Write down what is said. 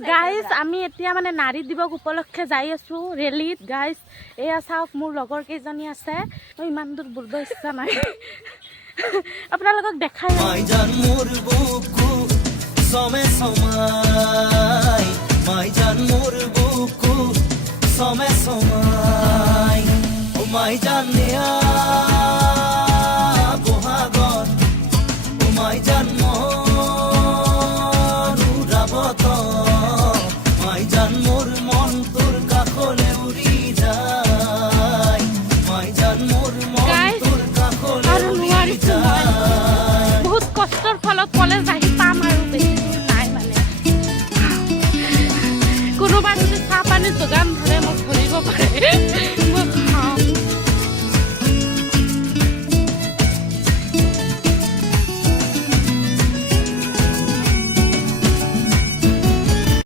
guys আমি এতিয়া মানে নাৰী দিৱস উপলক্ষে যাই আছো ৰেলীত গাইজ এয়া চাওক মোৰ লগৰ কেইজনী আছে ইমান দূৰ বুলব ইচ্ছা নাই আপোনালোকক দেখাই বহুত কষ্টৰ ফলত কলেজ আহি পাম আৰু বেছি নাই মানে কোনোবা যদি চাহ পানী যোগান